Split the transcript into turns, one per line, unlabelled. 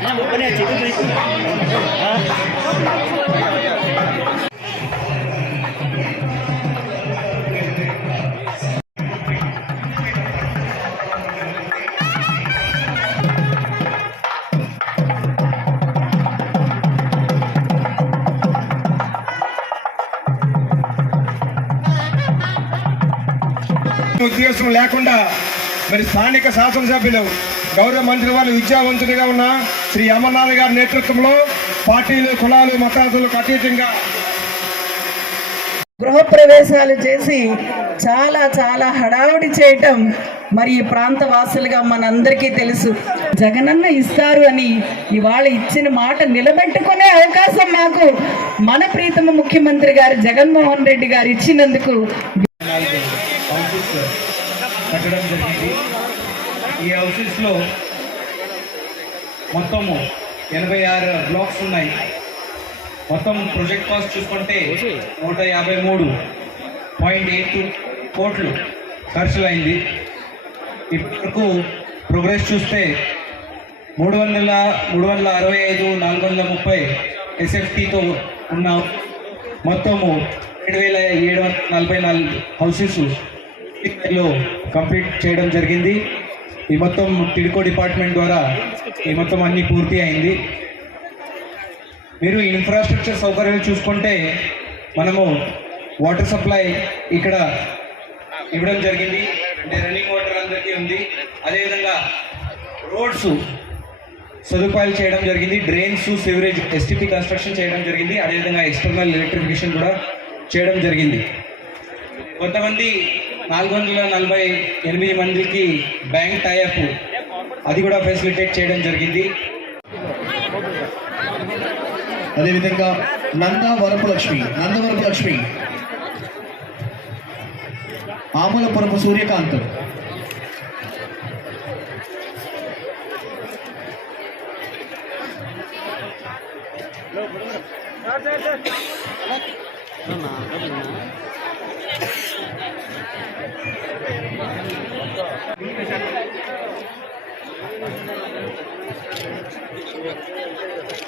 人家不跟你计较。ఉద్దేశం లేకుండా మరి స్థానిక శాసనసభ్యులు గౌరవ మంత్రి వారు విద్యావంతుడిగా ఉన్న శ్రీ అమర్నాథ్ గారి నేతృత్వంలో పార్టీలు కులాలు మతాదులకు అతీతంగా
గృహప్రవేశాలు చేసి చాలా చాలా హడావుడి చేయటం మరి ఈ ప్రాంత వాసులుగా మనందరికీ తెలుసు. జగనన్న ఇస్తారు అని ఇవాళ ఇచ్చిన మాట నిలబెట్టుకునే అవకాశం మాకు మన ప్రీతమ ముఖ్యమంత్రి గారు జగన్మోహన్ రెడ్డి గారు ఇచ్చినందుకు
హౌసెస్ కట్టడం జరిగింది. ఈ హౌసెస్లో మొత్తము ఎనభై ఆరు బ్లాక్స్ ఉన్నాయి. మొత్తం ప్రొజెక్ట్ కాస్ట్ చూసుకుంటే నూట యాభై మూడు పాయింట్ ఎయిట్ కోట్లు ఖర్చులైంది. ఇప్పటివరకు ప్రోగ్రెస్ చూస్తే మూడు వందల మూడు వందల అరవై ఐదు నాలుగు వందల ముప్పై ఎస్ఎఫ్టీతో ఉన్న. మొత్తము ఏడు వేల ఏడు వందల నలభై నాలుగు హౌసెస్ కంప్లీట్ చేయడం జరిగింది. ఈ మొత్తం టిడ్కో డిపార్ట్మెంట్ ద్వారా ఈ మొత్తం అన్ని పూర్తి అయింది. మీరు ఇన్ఫ్రాస్ట్రక్చర్ సౌకర్యాలు చూసుకుంటే మనము వాటర్ సప్లై ఇక్కడ ఇవ్వడం జరిగింది. అంటే రన్నింగ్ వాటర్ అందరికీ ఉంది. అదేవిధంగా రోడ్స్ సదుపాయాలు చేయడం జరిగింది. డ్రైన్స్ సివరేజ్ ఎస్టిపి కన్స్ట్రక్షన్ చేయడం జరిగింది. అదేవిధంగా ఎక్స్టర్నల్ ఎలక్ట్రిఫికేషన్ కూడా చేయడం జరిగింది. కొంతమంది నాలుగు వందల నలభై ఎనిమిది మందికి బ్యాంక్ టైఅప్ అది కూడా ఫెసిలిటేట్ చేయడం జరిగింది.
అదేవిధంగా నంద వరపు లక్ష్మి నంద వరపు లక్ష్మి ఆమలపురపు సూర్యకాంత్. Thank you.